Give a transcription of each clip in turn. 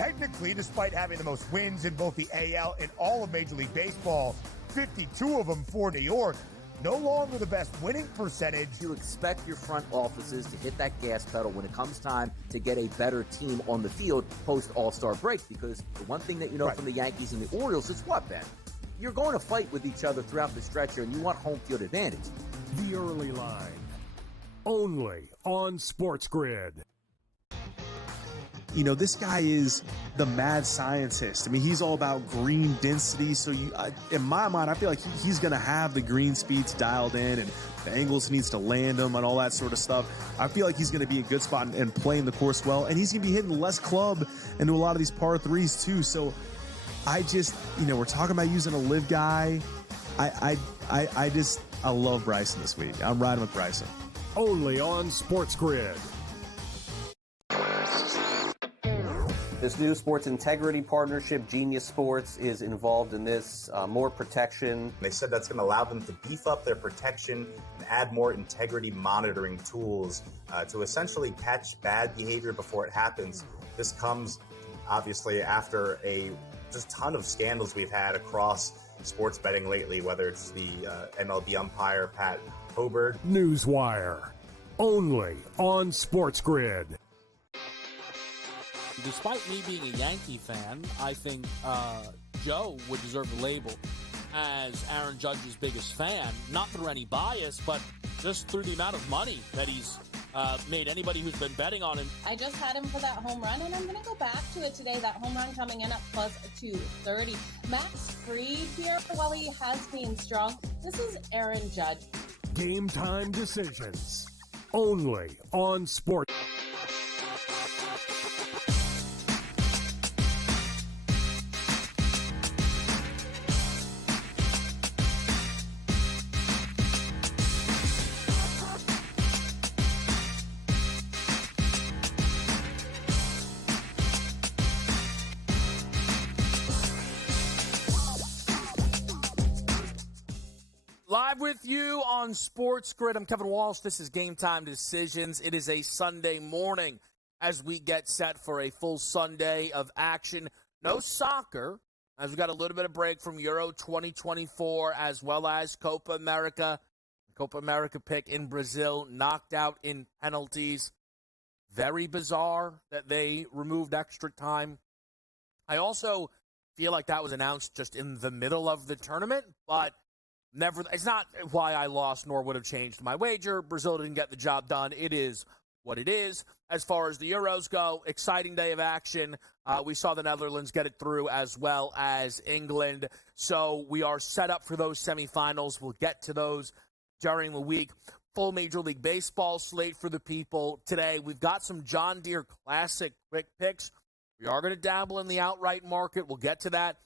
technically, despite having the most wins in both the AL and all of Major League Baseball, 52 of them for New York, no longer the best winning percentage. You expect your front offices to hit that gas pedal when it comes time to get a better team on the field post All-Star break, because the one thing that you know from the Yankees and the Orioles is what, Ben? You're going to fight with each other throughout the stretch here, and you want home field advantage. The Early Line, only on SportsGrid. You know, this guy is the mad scientist. I mean, he's all about green density. So in my mind, I feel like he's going to have the green speeds dialed in, and the angles needs to land them and all that sort of stuff. I feel like he's going to be a good spot and playing the course well. And he's going to be hitting less club into a lot of these par threes too. So I just, we're talking about using a live guy. I love Bryson this week. I'm riding with Bryson. Only on SportsGrid. This new sports integrity partnership, Genius Sports, is involved in this. More protection. They said that's going to allow them to beef up their protection and add more integrity monitoring tools to essentially catch bad behavior before it happens. This comes, obviously, after a just ton of scandals we've had across sports betting lately, whether it's the MLB umpire, Pat Hoberg. Newswire, only on SportsGrid. Despite me being a Yankee fan, I think Joe would deserve the label as Aaron Judge's biggest fan, not through any bias, but just through the amount of money that he's made anybody who's been betting on him. I just had him for that home run, and I'm going to go back to it today. That home run coming in at plus 230. Max Fried here, while he has been strong, this is Aaron Judge. Game time decisions, only on Sport. Live with you on SportsGrid. I'm Kevin Walsh. This is Game Time Decisions. It is a Sunday morning as we get set for a full Sunday of action. No soccer, as we got a little bit of break from Euro 2024, as well as Copa America. Copa America pick in Brazil, knocked out in penalties. Very bizarre that they removed extra time. I also feel like that was announced just in the middle of the tournament, but never. It's not why I lost nor would have changed my wager. Brazil didn't get the job done. It is what it is. As far as the Euros go, exciting day of action. We saw the Netherlands get it through as well as England. So we are set up for those semifinals. We'll get to those during the week. Full Major League Baseball slate for the people today. We've got some John Deere Classic quick picks. We are going to dabble in the outright market. We'll get to that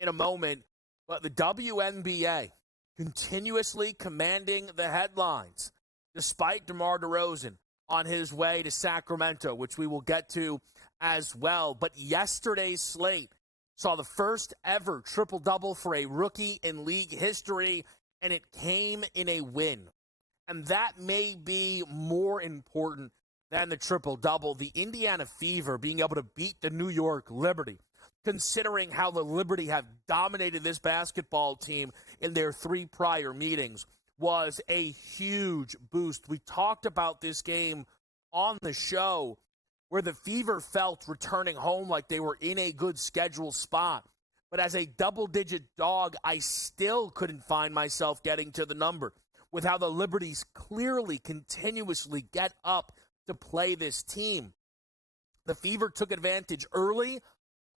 in a moment. But the WNBA continuously commanding the headlines, despite DeMar DeRozan on his way to Sacramento, which we will get to as well. But yesterday's slate saw the first ever triple-double for a rookie in league history, and it came in a win. And that may be more important than the triple-double. The Indiana Fever being able to beat the New York Liberty, considering how the Liberty have dominated this basketball team in their 3 prior meetings, was a huge boost. We talked about this game on the show where the Fever felt returning home like they were in a good schedule spot. But as a double-digit dog, I still couldn't find myself getting to the number with how the Liberties clearly continuously get up to play this team. The Fever took advantage early,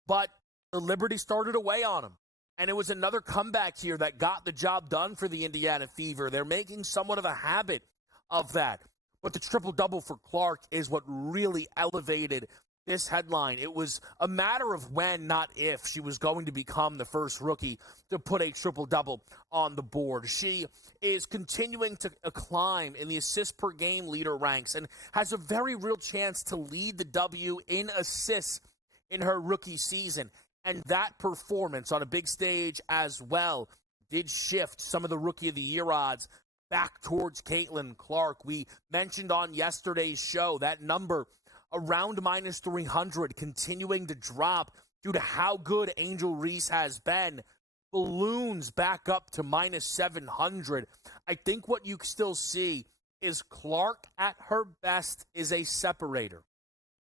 but the Liberty started away on them. And it was another comeback here that got the job done for the Indiana Fever. They're making somewhat of a habit of that. But the triple-double for Clark is what really elevated this headline. It was a matter of when, not if, she was going to become the first rookie to put a triple-double on the board. She is continuing to climb in the assist-per-game leader ranks and has a very real chance to lead the W in assists in her rookie season. And that performance on a big stage as well did shift some of the Rookie of the Year odds back towards Caitlin Clark. We mentioned on yesterday's show that number around minus 300, continuing to drop due to how good Angel Reese has been, balloons back up to minus 700. I think what you still see is Clark at her best is a separator.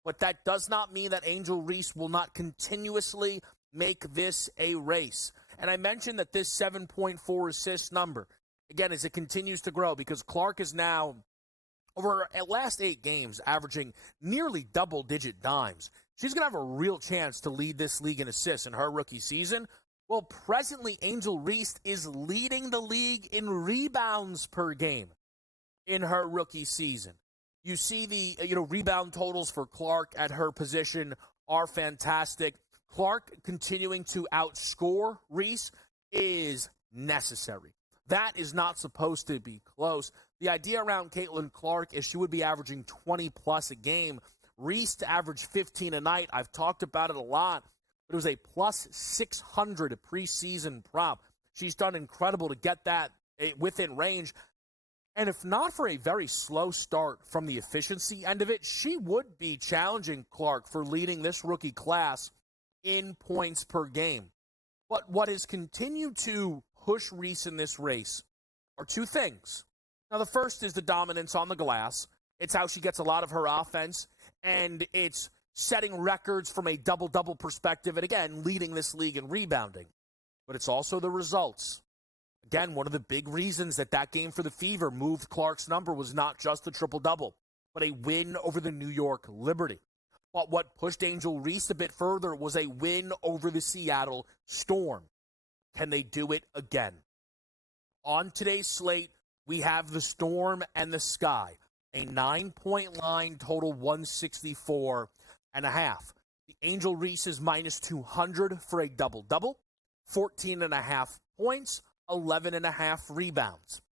But that does not mean that Angel Reese will not continuously make this a race. And I mentioned that this 7.4 assist number, again, as it continues to grow, because Clark is now, over the last 8 games, averaging nearly double-digit dimes. She's going to have a real chance to lead this league in assists in her rookie season. Well, presently, Angel Reese is leading the league in rebounds per game in her rookie season. You see the rebound totals for Clark at her position are fantastic. Clark continuing to outscore Reese is necessary. That is not supposed to be close. The idea around Caitlin Clark is she would be averaging 20-plus a game. Reese to average 15 a night. I've talked about it a lot. But it was a plus 600 preseason prop. She's done incredible to get that within range. And if not for a very slow start from the efficiency end of it, she would be challenging Clark for leading this rookie class in points per game. But what has continued to push Reese in this race are 2 things. Now, the first is the dominance on the glass. It's how she gets a lot of her offense, and it's setting records from a double-double perspective, and again, leading this league in rebounding. But it's also the results. Again, one of the big reasons that game for the Fever moved Clark's number was not just the triple-double, but a win over the New York Liberty. But what pushed Angel Reese a bit further was a win over the Seattle Storm. Can they do it again? On today's slate, we have the Storm and the Sky, a 9-point line, total 164.5. The Angel Reese is minus 200 for a double-double, 14.5 points, 11.5 rebounds.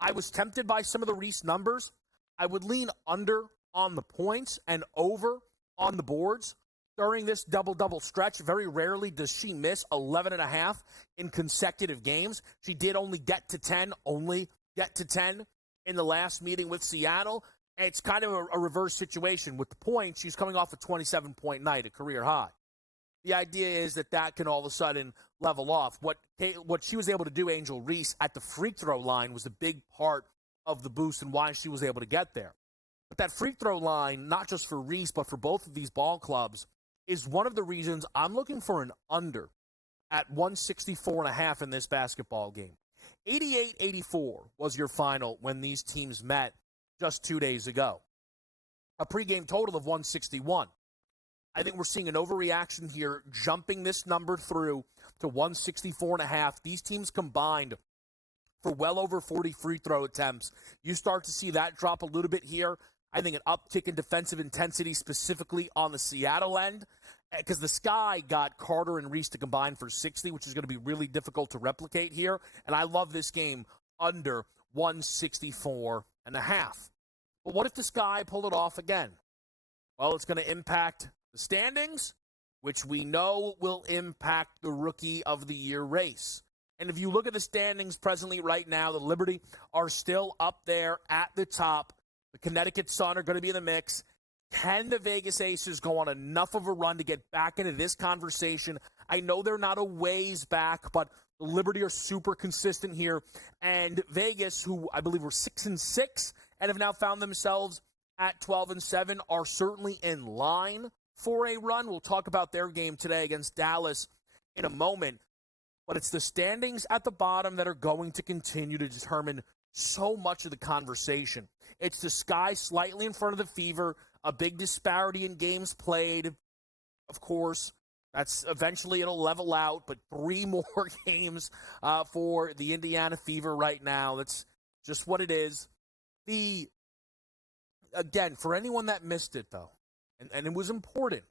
I was tempted by some of the Reese numbers. I would lean under on the points and over on the boards. During this double-double stretch, very rarely does she miss 11.5 in consecutive games. She did only get to 10 in the last meeting with Seattle. It's kind of a reverse situation. With the points, she's coming off a 27-point night, a career high. The idea is that can all of a sudden level off. What she was able to do, Angel Reese, at the free throw line was a big part of the boost and why she was able to get there. But that free throw line, not just for Reese, but for both of these ball clubs, is one of the reasons I'm looking for an under at 164.5 in this basketball game. 88-84 was your final when these teams met just 2 days ago. A pregame total of 161. I think we're seeing an overreaction here, jumping this number through to 164.5. These teams combined for well over 40 free throw attempts. You start to see that drop a little bit here. I think an uptick in defensive intensity, specifically on the Seattle end, because the Sky got Carter and Reese to combine for 60, which is going to be really difficult to replicate here. And I love this game under 164.5. But what if the Sky pull it off again? Well, it's going to impact the standings, which we know will impact the Rookie of the Year race. And if you look at the standings presently right now, the Liberty are still up there at the top. The Connecticut Sun are going to be in the mix. Can the Vegas Aces go on enough of a run to get back into this conversation? I know they're not a ways back, but the Liberty are super consistent here. And Vegas, who I believe were 6-6 and have now found themselves at 12-7, are certainly in line for a run. We'll talk about their game today against Dallas in a moment. But it's the standings at the bottom that are going to continue to determine so much of the conversation. It's the Sky slightly in front of the Fever, a big disparity in games played. Of course, that's eventually it'll level out, but 3 more games for the Indiana Fever right now. That's just what it is. Again, for anyone that missed it, though, and it was important,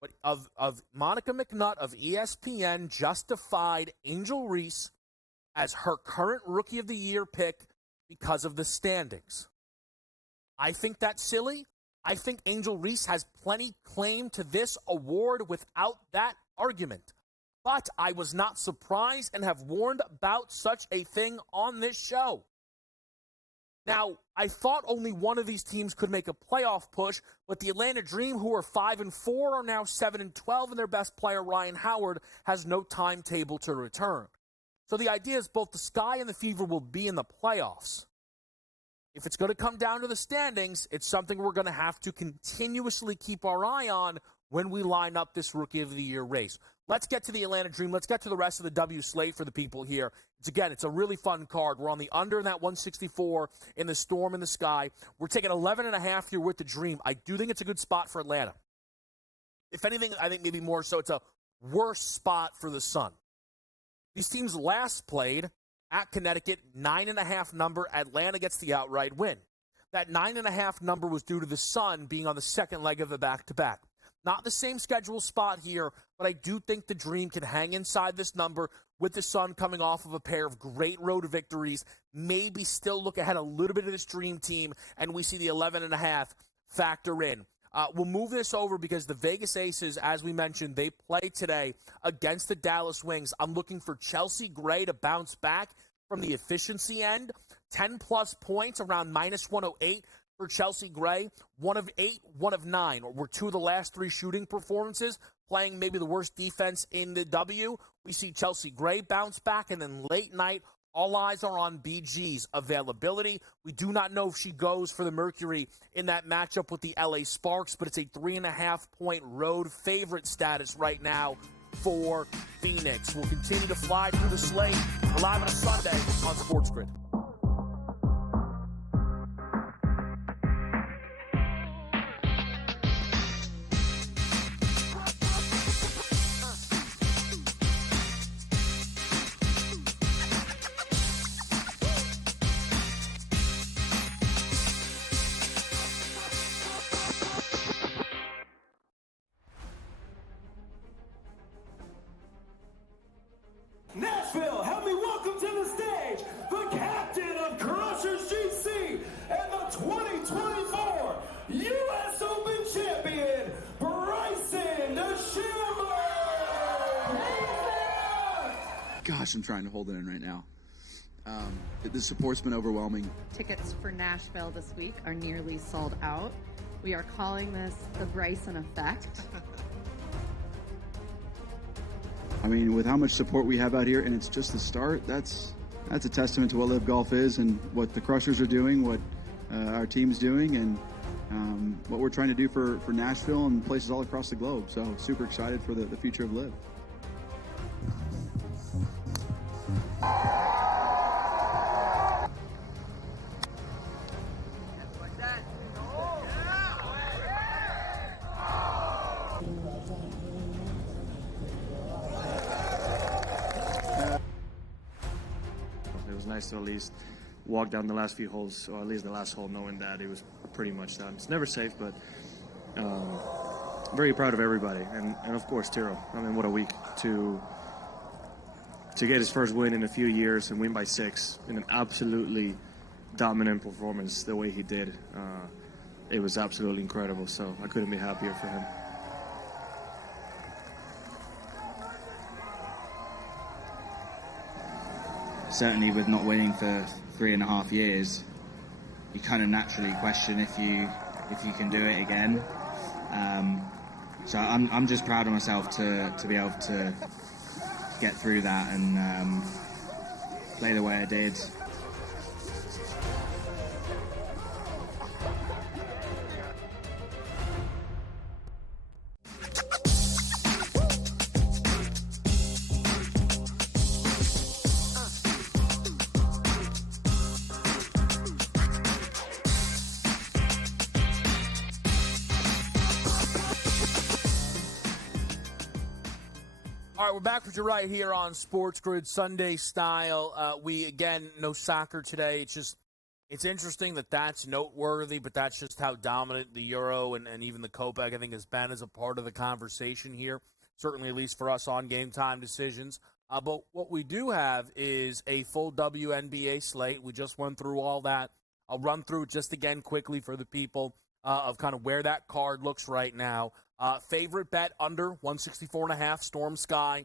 but of Monica McNutt of ESPN justified Angel Reese as her current Rookie of the Year pick because of the standings. I think that's silly. I think Angel Reese has plenty claim to this award without that argument. But I was not surprised and have warned about such a thing on this show. Now, I thought only one of these teams could make a playoff push, but the Atlanta Dream, who are 5-4, are now 7-12, and their best player, Ryan Howard, has no timetable to return. So the idea is both the Sky and the Fever will be in the playoffs. If it's going to come down to the standings, it's something we're going to have to continuously keep our eye on when we line up this Rookie of the Year race. Let's get to the Atlanta Dream. Let's get to the rest of the W slate for the people here. It's a really fun card. We're on the under in that 164 in the Storm and the Sky. We're taking 11.5 here with the Dream. I do think it's a good spot for Atlanta. If anything, I think maybe more so it's a worse spot for the Sun. These teams last played at Connecticut, 9.5 number. Atlanta gets the outright win. That 9.5 number was due to the Sun being on the second leg of the back-to-back. Not the same schedule spot here, but I do think the Dream can hang inside this number with the Sun coming off of a pair of great road victories. Maybe still look ahead a little bit of this Dream team, and we see the 11.5 factor in. We'll move this over because the Vegas Aces, as we mentioned, they play today against the Dallas Wings. I'm looking for Chelsea Gray to bounce back from the efficiency end. 10-plus points, around minus 108 for Chelsea Gray. 1 of 8, 1 of 9 were 2 of the last 3 shooting performances, playing maybe the worst defense in the W. We see Chelsea Gray bounce back, and then late night, all eyes are on BG's availability. We do not know if she goes for the Mercury in that matchup with the LA Sparks, but it's a 3.5-point road favorite status right now for Phoenix. We'll continue to fly through the slate. We're live on a Sunday on SportsGrid. Nashville, help me welcome to the stage the captain of Crushers GC and the 2024 U.S. Open champion, Bryson DeChambeau! Gosh, I'm trying to hold it in right now. The support's been overwhelming. Tickets for Nashville this week are nearly sold out. We are calling this the Bryson effect. I mean, with how much support we have out here, and it's just the start, that's a testament to what Live Golf is and what the Crushers are doing, what our team's doing, and what we're trying to do for Nashville and places all across the globe. So super excited for the future of Live. It was nice to at least walk down the last few holes, or at least the last hole, knowing that it was pretty much done. It's never safe, but very proud of everybody, and of course Tiro. I mean, what a week to get his first win in a few years and win by 6 in an absolutely dominant performance the way he did. It was absolutely incredible, so I couldn't be happier for him. Certainly with not winning for 3.5 years, you kind of naturally question if you can do it again. So I'm just proud of myself to be able to get through that and play the way I did. All right, we're back with you right here on SportsGrid Sunday style. We, again, no soccer today. It's interesting that's noteworthy, but that's just how dominant the Euro and even the Copa, I think, has been as a part of the conversation here, certainly at least for us on game time decisions. But what we do have is a full WNBA slate. We just went through all that. I'll run through it just again quickly for the people of kind of where that card looks right now. Favorite bet under 164.5, Storm Sky.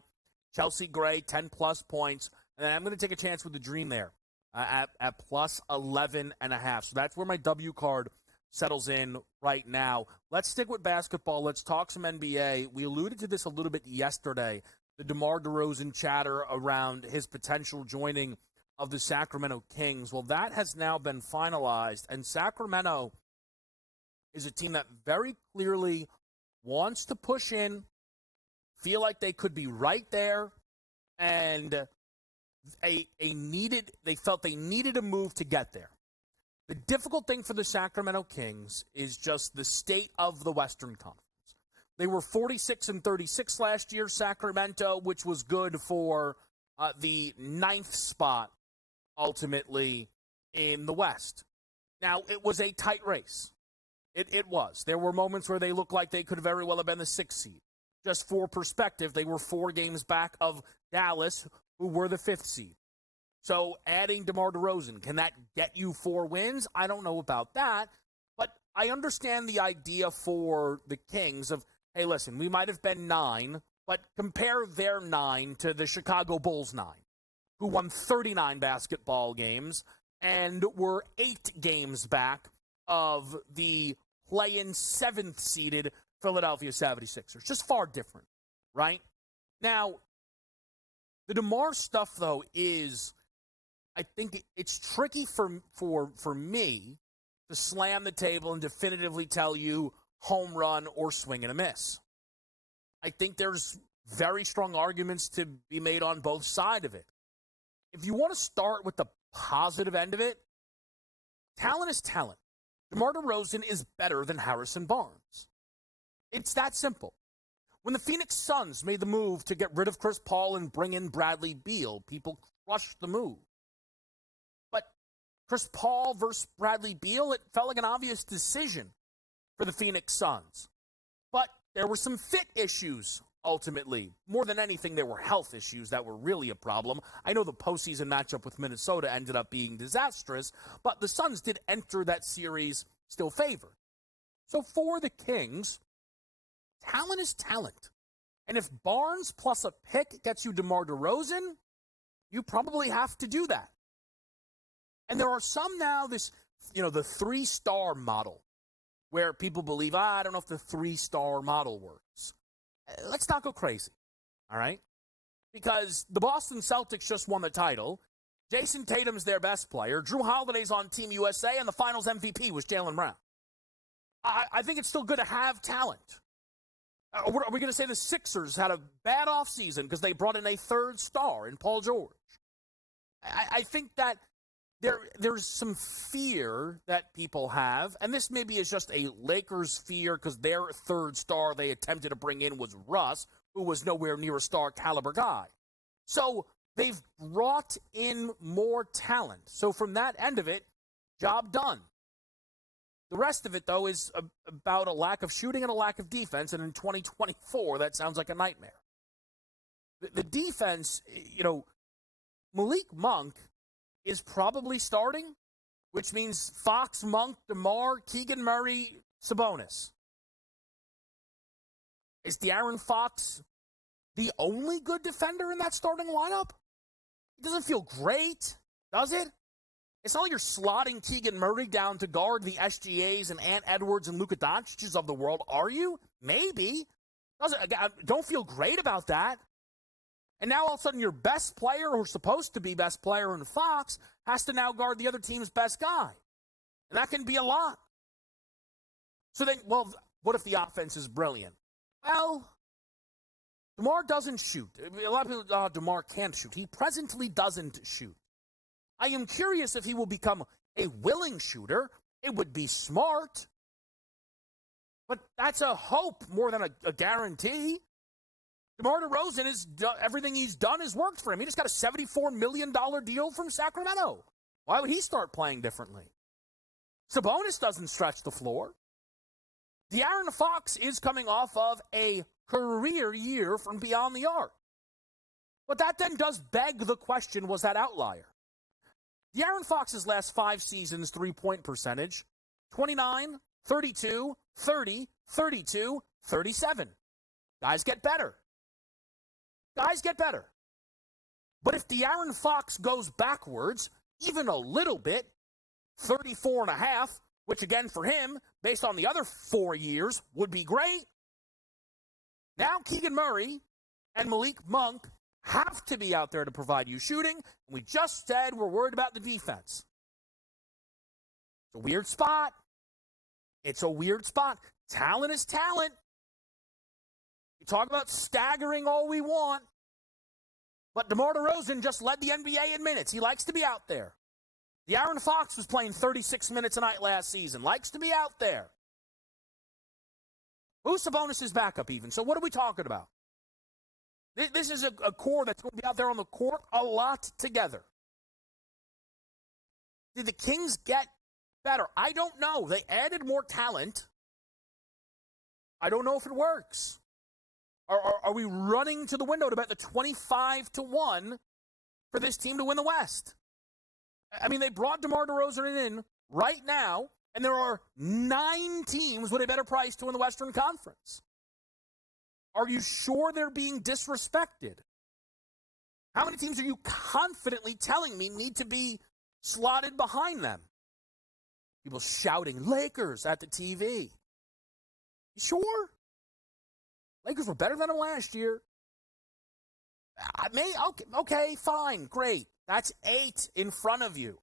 Chelsea Gray, 10-plus points. And then I'm going to take a chance with the Dream there. at plus 11.5. So that's where my W card settles in right now. Let's stick with basketball. Let's talk some NBA. We alluded to this a little bit yesterday, the DeMar DeRozan chatter around his potential joining of the Sacramento Kings. Well, that has now been finalized, and Sacramento is a team that very clearly wants to push in, feel like they could be right there, and they felt they needed a move to get there. The difficult thing for the Sacramento Kings is just the state of the Western Conference. They were 46-36 last year, Sacramento, which was good for the 9th spot, ultimately, in the West. Now, it was a tight race. It was. There were moments where they looked like they could very well have been the 6th seed. Just for perspective, they were 4 games back of Dallas, who were the 5th seed. So adding DeMar DeRozan, can that get you 4 wins? I don't know about that, but I understand the idea for the Kings of, hey, listen, we might have been 9, but compare their 9 to the Chicago Bulls 9, who won 39 basketball games and were 8 games back of the play-in 7th seeded Philadelphia 76ers. Just far different, right? Now, the DeMar stuff, though, is, I think it's tricky for me to slam the table and definitively tell you home run or swing and a miss. I think there's very strong arguments to be made on both sides of it. If you want to start with the positive end of it, talent is talent. DeMar DeRozan is better than Harrison Barnes. It's that simple. When the Phoenix Suns made the move to get rid of Chris Paul and bring in Bradley Beal, people crushed the move. But Chris Paul versus Bradley Beal, it felt like an obvious decision for the Phoenix Suns. But there were some fit issues, ultimately. More than anything, there were health issues that were really a problem. I know the postseason matchup with Minnesota ended up being disastrous, but the Suns did enter that series still favored. So for the Kings, talent is talent. And if Barnes plus a pick gets you DeMar DeRozan, you probably have to do that. And there are some now, the 3-star model, where people believe, I don't know if the 3-star model works. Let's not go crazy, all right? Because the Boston Celtics just won the title. Jason Tatum's their best player. Drew Holiday's on Team USA, and the Finals MVP was Jaylen Brown. I think it's still good to have talent. Are we going to say the Sixers had a bad offseason because they brought in a 3rd star in Paul George? I think that there's some fear that people have, and this maybe is just a Lakers fear because their 3rd star they attempted to bring in was Russ, who was nowhere near a star caliber guy. So they've brought in more talent. So from that end of it, job done. The rest of it, though, is about a lack of shooting and a lack of defense, and in 2024, that sounds like a nightmare. The defense, Malik Monk is probably starting, which means Fox, Monk, DeMar, Keegan Murray, Sabonis. Is De'Aaron Fox the only good defender in that starting lineup? It doesn't feel great, does it? It's not like you're slotting Keegan Murray down to guard the SGAs and Ant Edwards and Luka Doncic's of the world, are you? Maybe. Don't feel great about that. And now all of a sudden your best player, who's supposed to be best player in Fox, has to now guard the other team's best guy. And that can be a lot. So then, what if the offense is brilliant? Well, DeMar doesn't shoot. A lot of people, DeMar can't shoot. He presently doesn't shoot. I am curious if he will become a willing shooter. It would be smart. But that's a hope more than a guarantee. DeMar DeRozan, everything he's done has worked for him. He just got a $74 million deal from Sacramento. Why would he start playing differently? Sabonis doesn't stretch the floor. De'Aaron Fox is coming off of a career year from beyond the arc. But that then does beg the question, was that outlier? De'Aaron Fox's last 5 seasons' three-point percentage, 29, 32, 30, 32, 37. Guys get better. But if De'Aaron Fox goes backwards, even a little bit, 34.5, which again for him, based on the other 4 years, would be great. Now Keegan Murray and Malik Monk have to be out there to provide you shooting. And we just said we're worried about the defense. It's a weird spot. It's a weird spot. Talent is talent. You talk about staggering all we want. But DeMar DeRozan just led the NBA in minutes. He likes to be out there. De'Aaron Fox was playing 36 minutes a night last season. Likes to be out there. Who's Sabonis' backup even? So what are we talking about? This is a core that's going to be out there on the court a lot together. Did the Kings get better? I don't know. They added more talent. I don't know if it works. Are we running to the window to bet the 25-1 for this team to win the West? I mean, they brought DeMar DeRozan in right now, and there are 9 teams with a better price to win the Western Conference. Are you sure they're being disrespected? How many teams are you confidently telling me need to be slotted behind them? People shouting, Lakers at the TV. You sure? Lakers were better than them last year. Okay, fine, great. That's 8 in front of you.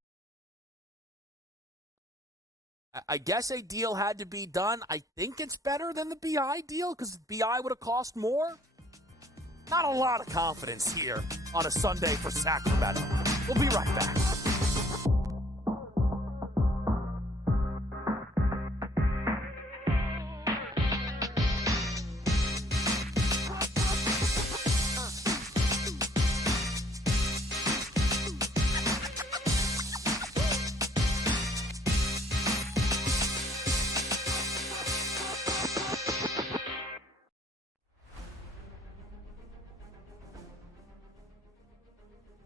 I guess a deal had to be done. I think it's better than the BI deal because BI would have cost more. Not a lot of confidence here on a Sunday for Sacramento. We'll be right back.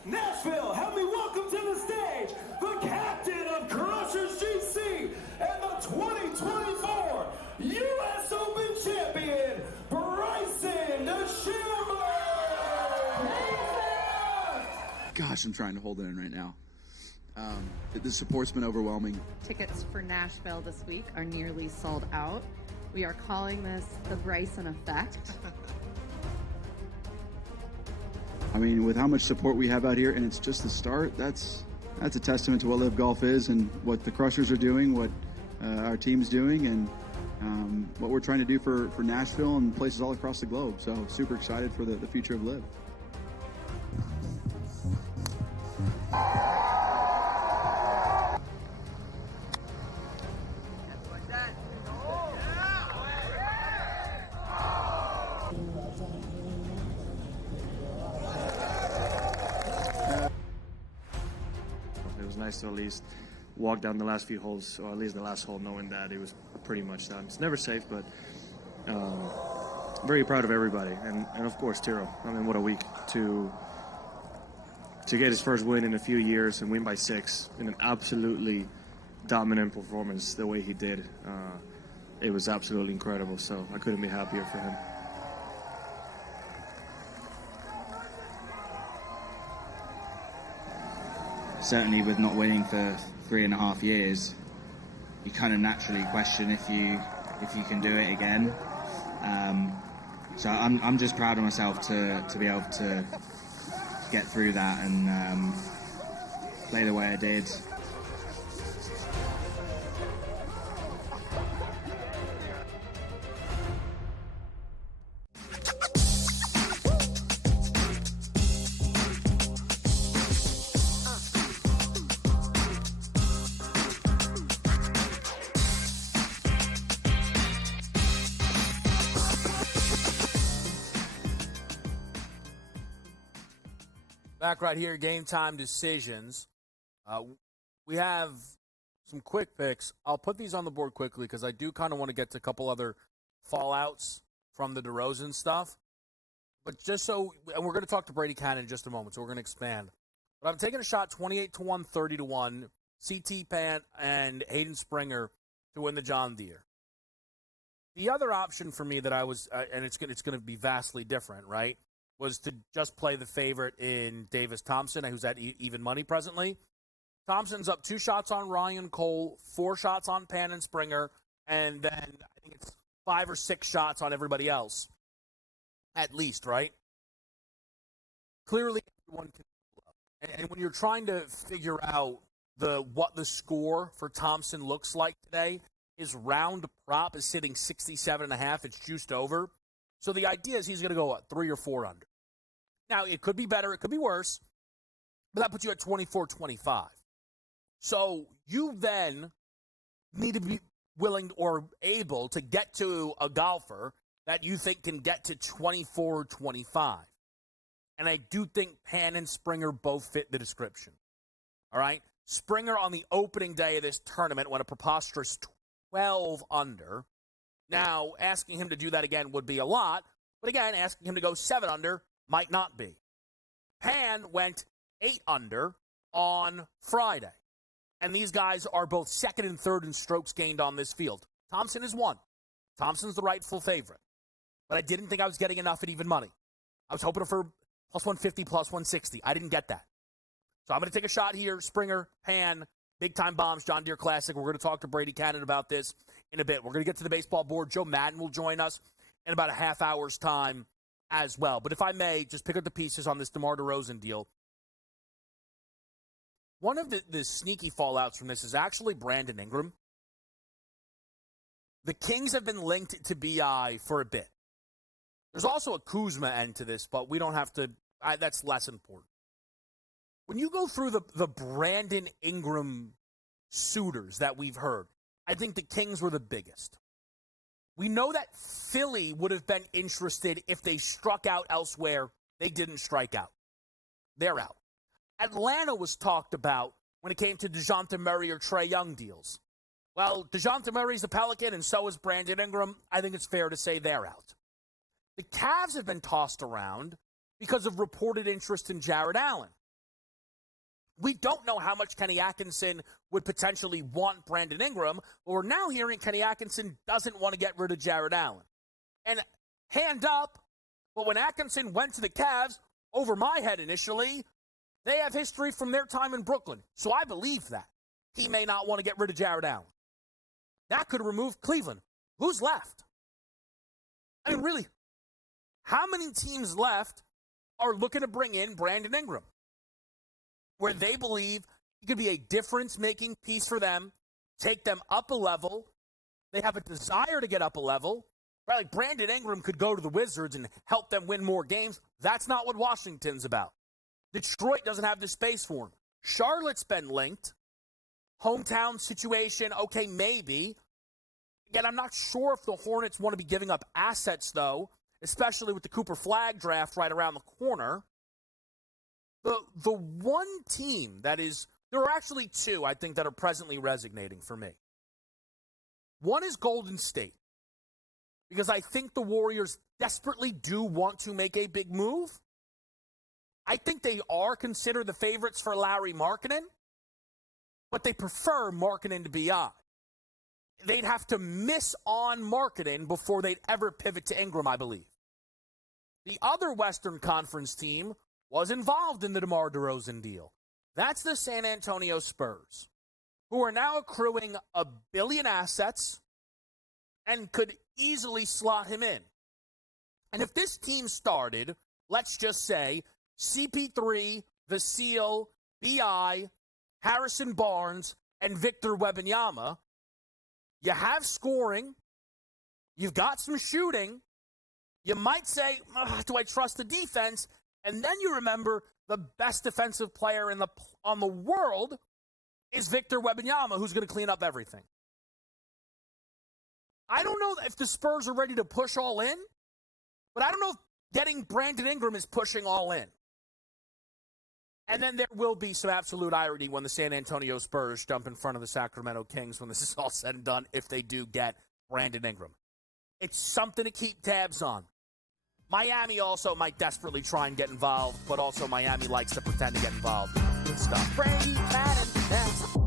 Nashville, help me welcome to the stage the captain of Crushers GC and the 2024 U.S. Open champion, Bryson DeChambeau. Gosh, I'm trying to hold it in right now. The support's been overwhelming. Tickets for Nashville this week are nearly sold out. We are calling this the Bryson effect. I mean, with how much support we have out here, and it's just the start, that's a testament to what Live Golf is and what the Crushers are doing, what our team's doing, and what we're trying to do for Nashville and places all across the globe. So super excited for the future of Live. To at least walk down the last few holes, or at least the last hole, knowing that it was pretty much done. It's never safe, but very proud of everybody, and of course Tiro. I mean, what a week to get his first win in a few years and win by 6 in an absolutely dominant performance the way he did. It was absolutely incredible, so I couldn't be happier for him. Certainly with not winning for 3.5 years, you kind of naturally question if you can do it again. So I'm just proud of myself to be able to get through that and play the way I did. Back right here, Game Time Decisions. We have some quick picks. I'll put these on the board quickly because I do kind of want to get to a couple other fallouts from the DeRozan stuff. But just so, and we're going to talk to Brady Cannon in just a moment, so we're going to expand. But I'm taking a shot 28-1, 30-1, CT Pant and Hayden Springer to win the John Deere. The other option for me that I was, and it's going to be vastly different, right, was to just play the favorite in Davis Thompson, who's at even money presently. Thompson's up 2 shots on Ryan Cole, 4 shots on Pan and Springer, and then I think it's 5 or 6 shots on everybody else, at least, right? Clearly, everyone can. And when you're trying to figure out what the score for Thompson looks like today, his round prop is sitting 67.5. It's juiced over. So the idea is he's going to go, 3 or 4 under. Now, it could be better. It could be worse. But that puts you at 24-25. So you then need to be willing or able to get to a golfer that you think can get to 24-25. And I do think Pan and Springer both fit the description. All right? Springer on the opening day of this tournament went a preposterous 12 under. Now, asking him to do that again would be a lot. But again, asking him to go 7 under might not be. Pan went 8 under on Friday. And these guys are both 2nd and 3rd in strokes gained on this field. Thompson is 1. Thompson's the rightful favorite. But I didn't think I was getting enough at even money. I was hoping for plus 150, plus 160. I didn't get that. So I'm going to take a shot here. Springer, Pan, big-time bombs, John Deere Classic. We're going to talk to Brady Cannon about this in a bit. We're going to get to the baseball board. Joe Madden will join us in about a half hour's time as well. But if I may, just pick up the pieces on this DeMar DeRozan deal. One of the sneaky fallouts from this is actually Brandon Ingram. The Kings have been linked to BI for a bit. There's also a Kuzma end to this, but we don't have to. That's less important. When you go through the Brandon Ingram suitors that we've heard, I think the Kings were the biggest. We know that Philly would have been interested if they struck out elsewhere. They didn't strike out. They're out. Atlanta was talked about when it came to DeJounte Murray or Trae Young deals. Well, DeJounte Murray's a Pelican, and so is Brandon Ingram. I think it's fair to say they're out. The Cavs have been tossed around because of reported interest in Jared Allen. We don't know how much Kenny Atkinson would potentially want Brandon Ingram, but we're now hearing Kenny Atkinson doesn't want to get rid of Jared Allen. And hand up, but when Atkinson went to the Cavs, over my head initially, they have history from their time in Brooklyn. So I believe that. He may not want to get rid of Jared Allen. That could remove Cleveland. Who's left? I mean, really, how many teams left are looking to bring in Brandon Ingram, where they believe he could be a difference-making piece for them, take them up a level? They have a desire to get up a level. Right? Like Brandon Ingram could go to the Wizards and help them win more games. That's not what Washington's about. Detroit doesn't have the space for him. Charlotte's been linked. Hometown situation, okay, maybe. Again, I'm not sure if the Hornets want to be giving up assets, though, especially with the Cooper Flag draft right around the corner. The one team that is, there are actually 2, I think, that are presently resonating for me. One is Golden State, because I think the Warriors desperately do want to make a big move. I think they are considered the favorites for Larry Markkinen, but they prefer Markkinen to BI. They'd have to miss on Markkinen before they'd ever pivot to Ingram, I believe. The other Western Conference team was involved in the DeMar DeRozan deal. That's the San Antonio Spurs, who are now accruing $1 billion assets and could easily slot him in. And if this team started, let's just say, CP3, Vasil, BI, Harrison Barnes, and Victor Wembanyama, you have scoring, you've got some shooting, you might say, do I trust the defense? And then you remember the best defensive player on the world is Victor Wembanyama, who's going to clean up everything. I don't know if the Spurs are ready to push all in, but I don't know if getting Brandon Ingram is pushing all in. And then there will be some absolute irony when the San Antonio Spurs jump in front of the Sacramento Kings when this is all said and done, if they do get Brandon Ingram. It's something to keep tabs on. Miami also might desperately try and get involved, but also Miami likes to pretend to get involved. Good stuff. Brady Cannon next.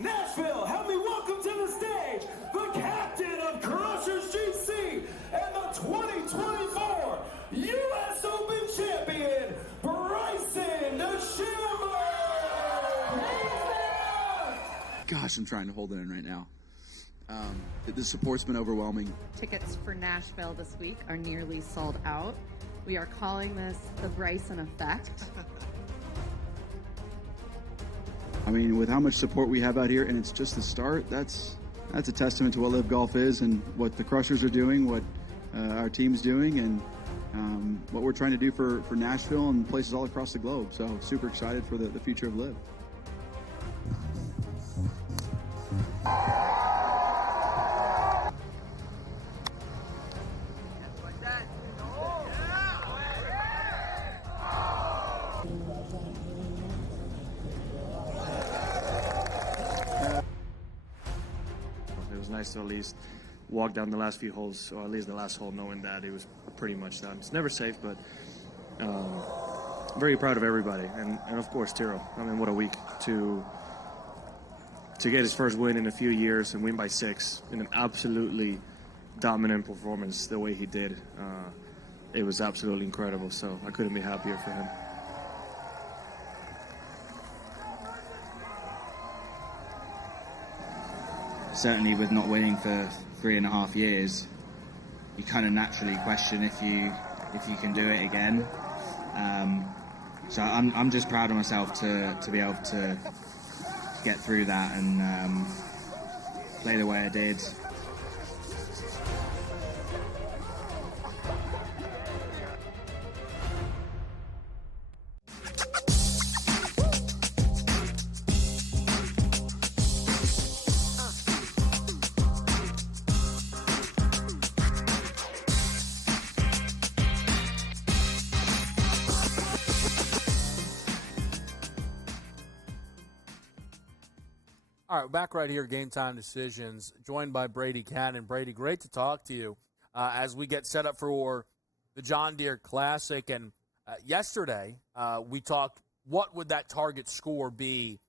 Nashville, help me welcome to the stage the captain of Crushers GC and the 2024 U.S. Open champion, Bryson DeChambeau! Gosh, I'm trying to hold it in right now. The support's been overwhelming. Tickets for Nashville this week are nearly sold out. We are calling this the Bryson effect. I mean, with how much support we have out here, and it's just the start, that's a testament to what Live Golf is and what the Crushers are doing, what our team's doing, and what we're trying to do for Nashville and places all across the globe. So super excited for the future of Live. It was nice to at least walk down the last few holes, or at least the last hole, knowing that it was pretty much done. It's never safe, but very proud of everybody, and of course Tiro. I mean, what a week to get his first win in a few years and win by 6 in an absolutely dominant performance the way he did. It was absolutely incredible, so I couldn't be happier for him. Certainly with not winning for 3.5 years, you kind of naturally question if you can do it again. So I'm just proud of myself to be able to get through that and play the way I did. All right, back right here, Game Time Decisions, joined by Brady Cannon. Brady, great to talk to you as we get set up for the John Deere Classic. And yesterday, we talked, what would that target score be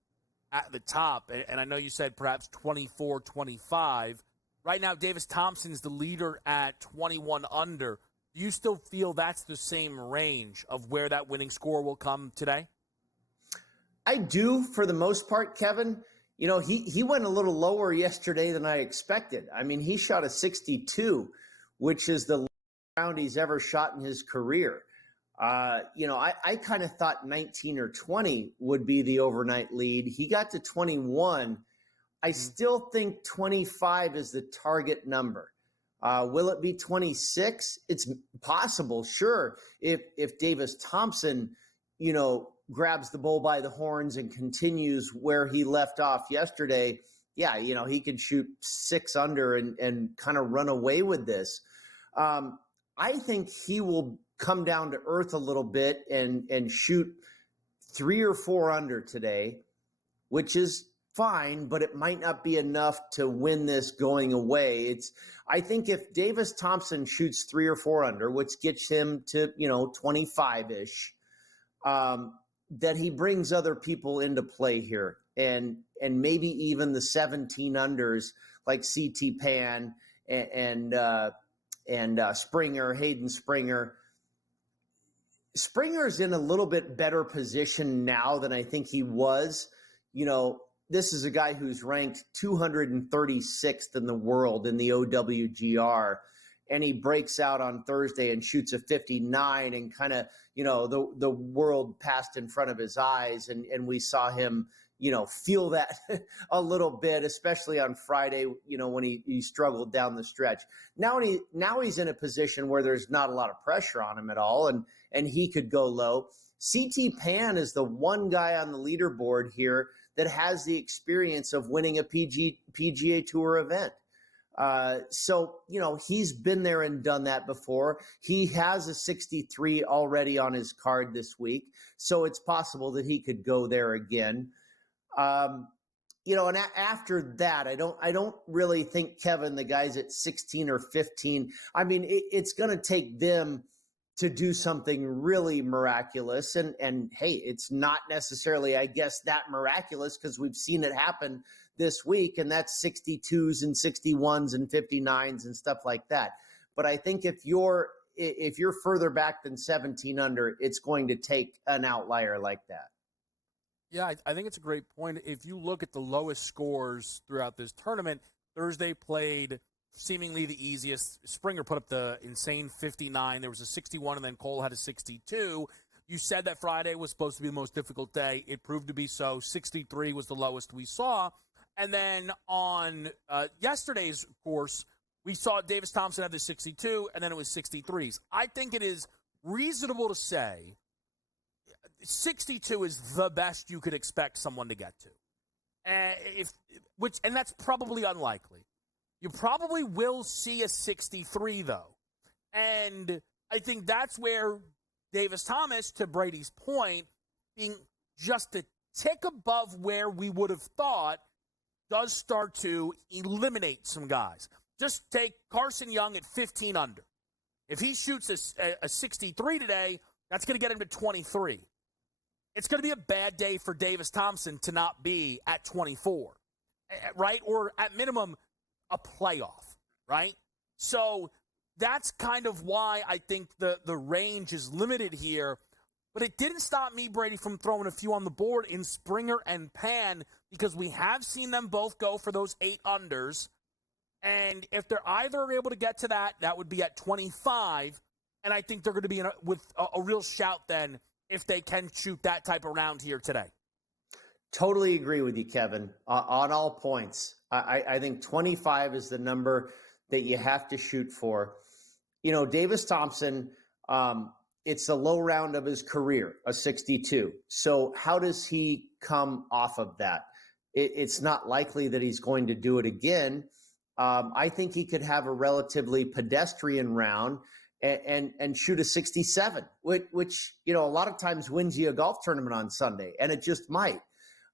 at the top? And I know you said perhaps 24, 25. Right now, Davis Thompson's the leader at 21 under. Do you still feel that's the same range of where that winning score will come today? I do, for the most part, Kevin. You know, he went a little lower yesterday than I expected. I mean, he shot a 62, which is the lowest round he's ever shot in his career. You know, I kind of thought 19 or 20 would be the overnight lead. He got to 21. I still think 25 is the target number. Will it be 26? It's possible, sure. If Davis Thompson, you know, grabs the bull by the horns and continues where he left off yesterday, yeah, you know, he could shoot 6 under and kind of run away with this. I think he will come down to earth a little bit and shoot 3 or 4 under today, which is fine, but it might not be enough to win this going away. I think if Davis Thompson shoots 3 or 4 under, which gets him to, you know, 25-ish, that he brings other people into play here, and maybe even the 17 unders like CT Pan and Springer, Hayden Springer. Springer's in a little bit better position now than I think he was. You know, this is a guy who's ranked 236th in the world in the OWGR. And he breaks out on Thursday and shoots a 59 and kind of, you know, the world passed in front of his eyes. And we saw him, you know, feel that a little bit, especially on Friday, you know, when he struggled down the stretch. Now he's in a position where there's not a lot of pressure on him at all, and he could go low. CT Pan is the one guy on the leaderboard here that has the experience of winning a PGA Tour event. So, you know, he's been there and done that before. He has a 63 already on his card this week, so it's possible that he could go there again. You know, and after that, I don't really think, Kevin, the guys at 16 or 15, I mean, it's going to take them to do something really miraculous. And hey, it's not necessarily, I guess, that miraculous because we've seen it happen this week, and that's 62s and 61s and 59s and stuff like that. But I think if you're further back than 17 under, it's going to take an outlier like that. Yeah, I think it's a great point. If you look at the lowest scores throughout this tournament, Thursday played seemingly the easiest. Springer put up the insane 59. There was a 61, and then Cole had a 62. You said that Friday was supposed to be the most difficult day. It proved to be so. 63 was the lowest we saw. And then on yesterday's course, we saw Davis Thompson have the 62, and then it was 63s. I think it is reasonable to say 62 is the best you could expect someone to get to. And that's probably unlikely. You probably will see a 63, though. And I think that's where Davis Thomas, to Brady's point, being just a tick above where we would have thought, does start to eliminate some guys. Just take Carson Young at 15 under. If he shoots a 63 today, that's going to get him to 23. It's going to be a bad day for Davis Thompson to not be at 24, right? Or at minimum, a playoff, right? So that's kind of why I think the range is limited here. But it didn't stop me, Brady, from throwing a few on the board in Springer and Pan, because we have seen them both go for those 8 unders. And if they're either able to get to that, that would be at 25. And I think they're going to be with a real shout then if they can shoot that type of round here today. Totally agree with you, Kevin, on all points. I think 25 is the number that you have to shoot for. You know, Davis Thompson, it's the low round of his career, a 62. So how does he come off of that? It's not likely that he's going to do it again. I think he could have a relatively pedestrian round and shoot a 67, which, you know, a lot of times wins you a golf tournament on Sunday, and it just might.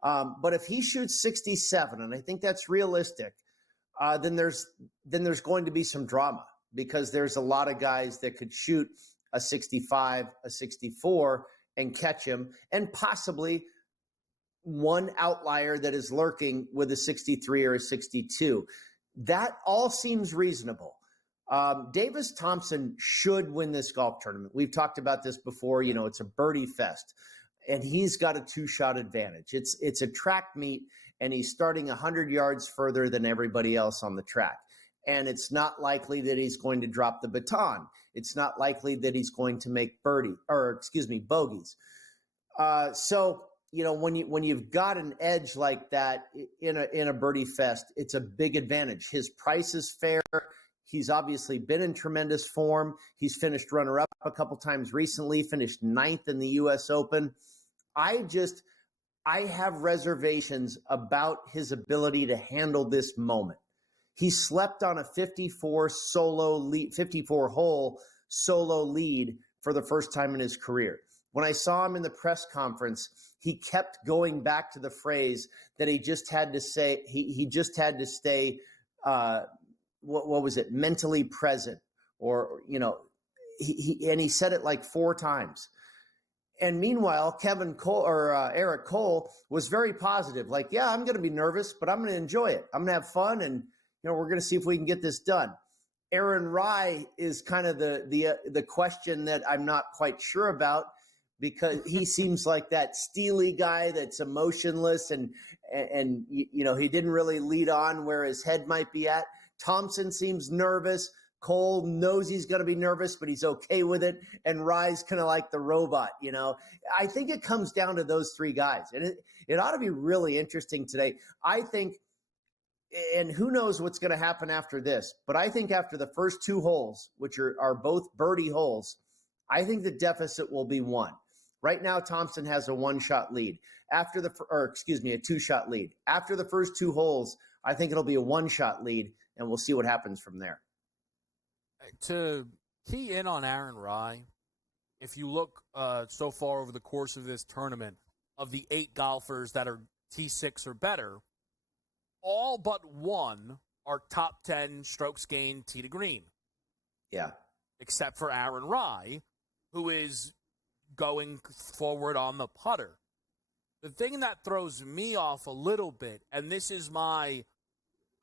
But if he shoots 67, and I think that's realistic, then there's going to be some drama, because there's a lot of guys that could shoot a 65, a 64 and catch him, and possibly one outlier that is lurking with a 63 or a 62. That all seems reasonable. Davis Thompson should win this golf tournament. We've talked about this before. You know, it's a birdie fest, and he's got a 2-shot advantage. It's a track meet, and he's starting 100 yards further than everybody else on the track. And it's not likely that he's going to drop the baton. It's not likely that he's going to make bogeys. So, you know, when you've got an edge like that in a birdie fest, it's a big advantage. His price is fair. He's obviously been in tremendous form. He's finished runner-up a couple times recently, finished 9th in the U.S. Open. I have reservations about his ability to handle this moment. He slept on a 54-hole solo lead for the first time in his career. When I saw him in the press conference, he kept going back to the phrase that he just had to say. He just had to stay. What was it? Mentally present, or, you know, he said it like 4 times. And meanwhile, Eric Cole was very positive. Like, yeah, I'm going to be nervous, but I'm going to enjoy it. I'm going to have fun, and, you know, we're going to see if we can get this done. Aaron Rai is kind of the question that I'm not quite sure about, because he seems like that steely guy that's emotionless, and you know, he didn't really lead on where his head might be at. Thompson seems nervous. Cole knows he's going to be nervous, but he's okay with it. And Rye's kind of like the robot, you know. I think it comes down to those 3 guys. And it ought to be really interesting today. I think, and who knows what's going to happen after this, but I think after the first 2 holes, which are both birdie holes, I think the deficit will be 1. Right now, Thompson has a 1-shot lead. A 2-shot lead. After the first 2 holes, I think it'll be a 1-shot lead, and we'll see what happens from there. To key in on Aaron Rai, if you look so far over the course of this tournament, of the 8 golfers that are T6 or better, all but 1 are top 10 strokes gained tee to green. Yeah. Except for Aaron Rai, who is going forward on the putter. The thing that throws me off a little bit, and this is my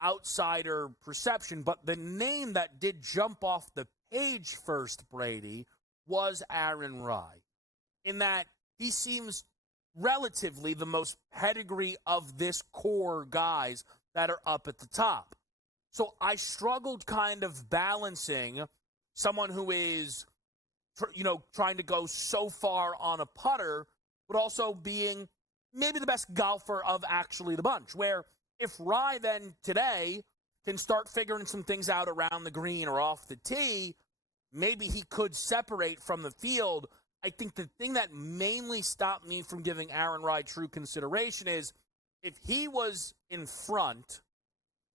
outsider perception, but the name that did jump off the page first, Brady, was Aaron Rye, in that he seems relatively the most pedigree of this core guys that are up at the top. So I struggled kind of balancing someone who is, trying to go so far on a putter, but also being maybe the best golfer of actually the bunch, where if Rye then today can start figuring some things out around the green or off the tee, maybe he could separate from the field. I think the thing that mainly stopped me from giving Aaron Rye true consideration is if he was in front,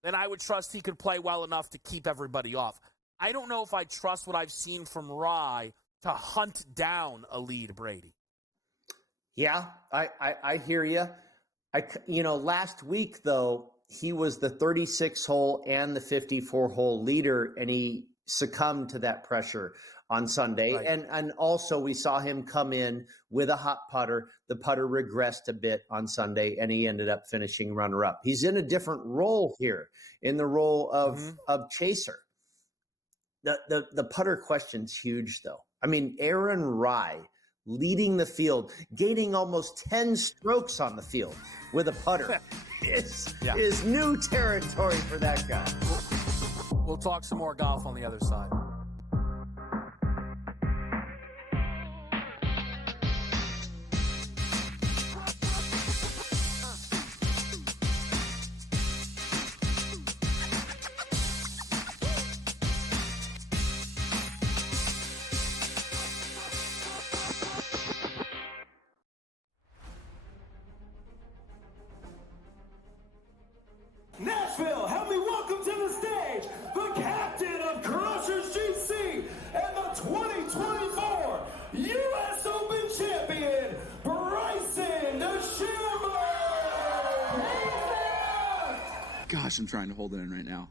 then I would trust he could play well enough to keep everybody off. I don't know if I trust what I've seen from Rye to hunt down a lead, Brady. Yeah, I hear you. Last week, though, he was the 36-hole and the 54-hole leader, and he succumbed to that pressure on Sunday. Right. And also we saw him come in with a hot putter. The putter regressed a bit on Sunday, and he ended up finishing runner-up. He's in a different role here, in the role of chaser. The putter question's huge, though. I mean, Aaron Rye leading the field, gaining almost 10 strokes on the field with a putter is new territory for that guy. We'll talk some more golf on the other side. Nashville, help me welcome to the stage the captain of Crushers GC and the 2024 U.S. Open champion, Bryson DeChambeau! Gosh, I'm trying to hold it in right now.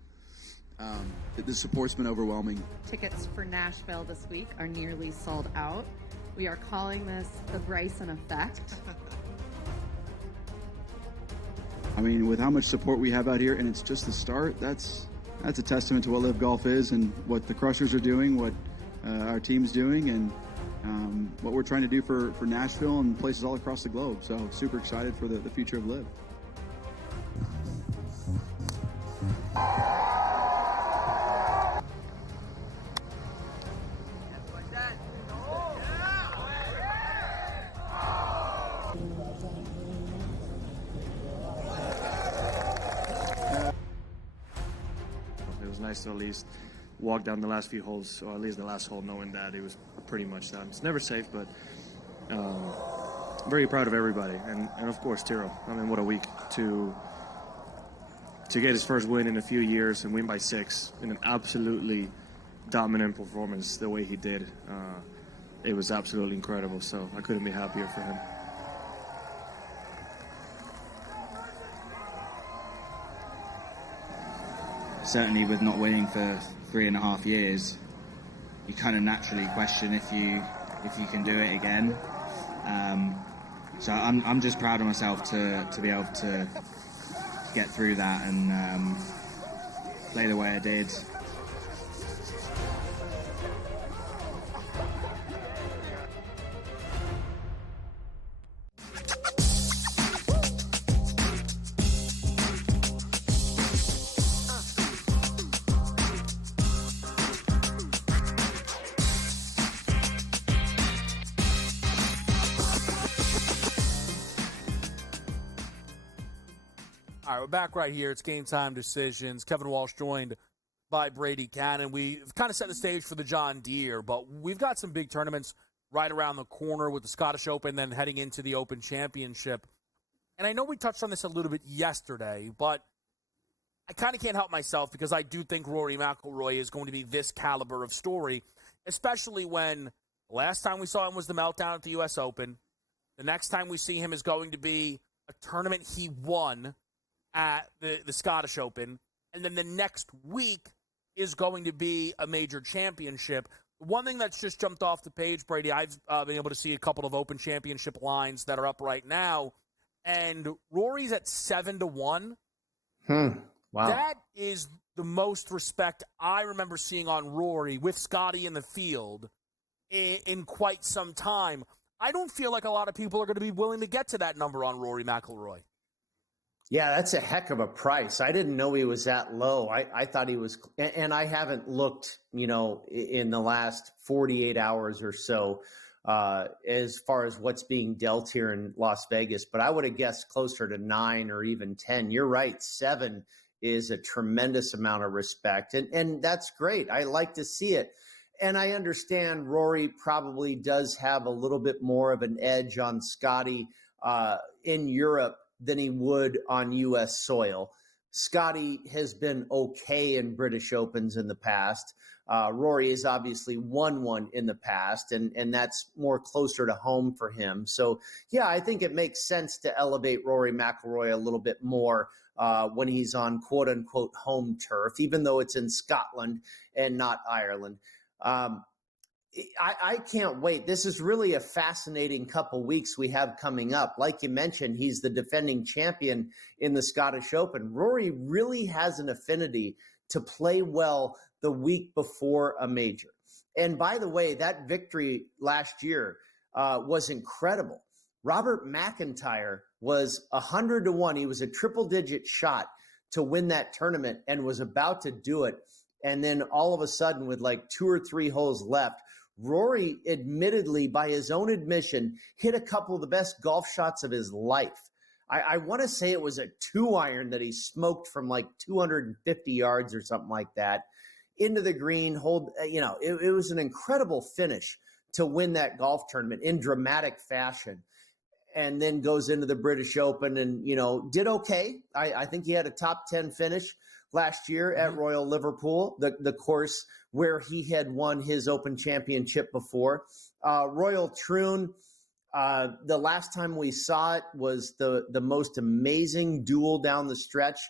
The support's been overwhelming. Tickets for Nashville this week are nearly sold out. We are calling this the Bryson effect. I mean, with how much support we have out here, and it's just the start, that's a testament to what Live Golf is and what the Crushers are doing, what our team's doing, and what we're trying to do for Nashville and places all across the globe. So super excited for the future of Live. It was nice to at least walk down the last few holes, or at least the last hole, knowing that it was pretty much done. It's never safe, but very proud of everybody, and of course Tiro. I mean, what a week to get his first win in a few years and win by 6 in an absolutely dominant performance the way he did. It was absolutely incredible, so I couldn't be happier for him. Certainly with not winning for 3.5 years, you kind of naturally question if you can do it again. So I'm just proud of myself to be able to get through that and play the way I did. All right, we're back right here. It's Game Time Decisions. Kevin Walsh joined by Brady Cannon. We've kind of set the stage for the John Deere, but we've got some big tournaments right around the corner with the Scottish Open, then heading into the Open Championship. And I know we touched on this a little bit yesterday, but I kind of can't help myself because I do think Rory McIlroy is going to be this caliber of story, especially when the last time we saw him was the meltdown at the U.S. Open. The next time we see him is going to be a tournament he won at the Scottish Open, and then the next week is going to be a major championship. One thing that's just jumped off the page, Brady, I've been able to see a couple of Open Championship lines that are up right now, and Rory's at 7-1. Wow. That is the most respect I remember seeing on Rory with Scotty in the field in quite some time. I don't feel like a lot of people are going to be willing to get to that number on Rory McIlroy. Yeah, that's a heck of a price. I didn't know he was that low. I thought he was, and I haven't looked, in the last 48 hours or so as far as what's being dealt here in Las Vegas, but I would have guessed closer to 9 or even 10. You're right. 7 is a tremendous amount of respect, and that's great. I like to see it. And I understand Rory probably does have a little bit more of an edge on Scotty in Europe than he would on U.S. soil. Scotty has been okay in British Opens in the past. Rory has obviously won one in the past, and that's more closer to home for him. So, yeah, I think it makes sense to elevate Rory McIlroy a little bit more when he's on quote-unquote home turf, even though it's in Scotland and not Ireland. I can't wait. This is really a fascinating couple weeks we have coming up. Like you mentioned, he's the defending champion in the Scottish Open. Rory really has an affinity to play well the week before a major. And by the way, that victory last year was incredible. Robert McIntyre was 100-1. He was a triple-digit shot to win that tournament and was about to do it. And then all of a sudden, with like 2 or 3 holes left, Rory admittedly, by his own admission, hit a couple of the best golf shots of his life. I want to say it was a 2-iron that he smoked from like 250 yards or something like that into the green. It was an incredible finish to win that golf tournament in dramatic fashion. And then goes into the British Open and, did okay. I think he had a top 10 finish last year at Royal Liverpool, the course where he had won his Open Championship before. Royal Troon, the last time we saw it was the most amazing duel down the stretch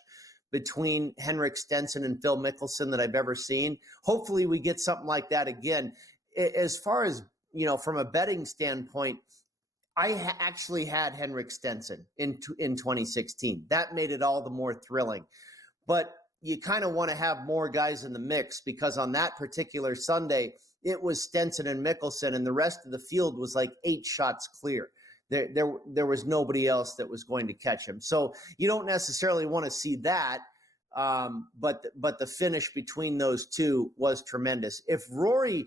between Henrik Stenson and Phil Mickelson that I've ever seen. Hopefully we get something like that again. As far as, from a betting standpoint, I actually had Henrik Stenson in 2016. That made it all the more thrilling. But you kind of want to have more guys in the mix because on that particular Sunday, it was Stenson and Mickelson, and the rest of the field was like 8 shots clear. There was nobody else that was going to catch him. So you don't necessarily want to see that, but the finish between those two was tremendous. If Rory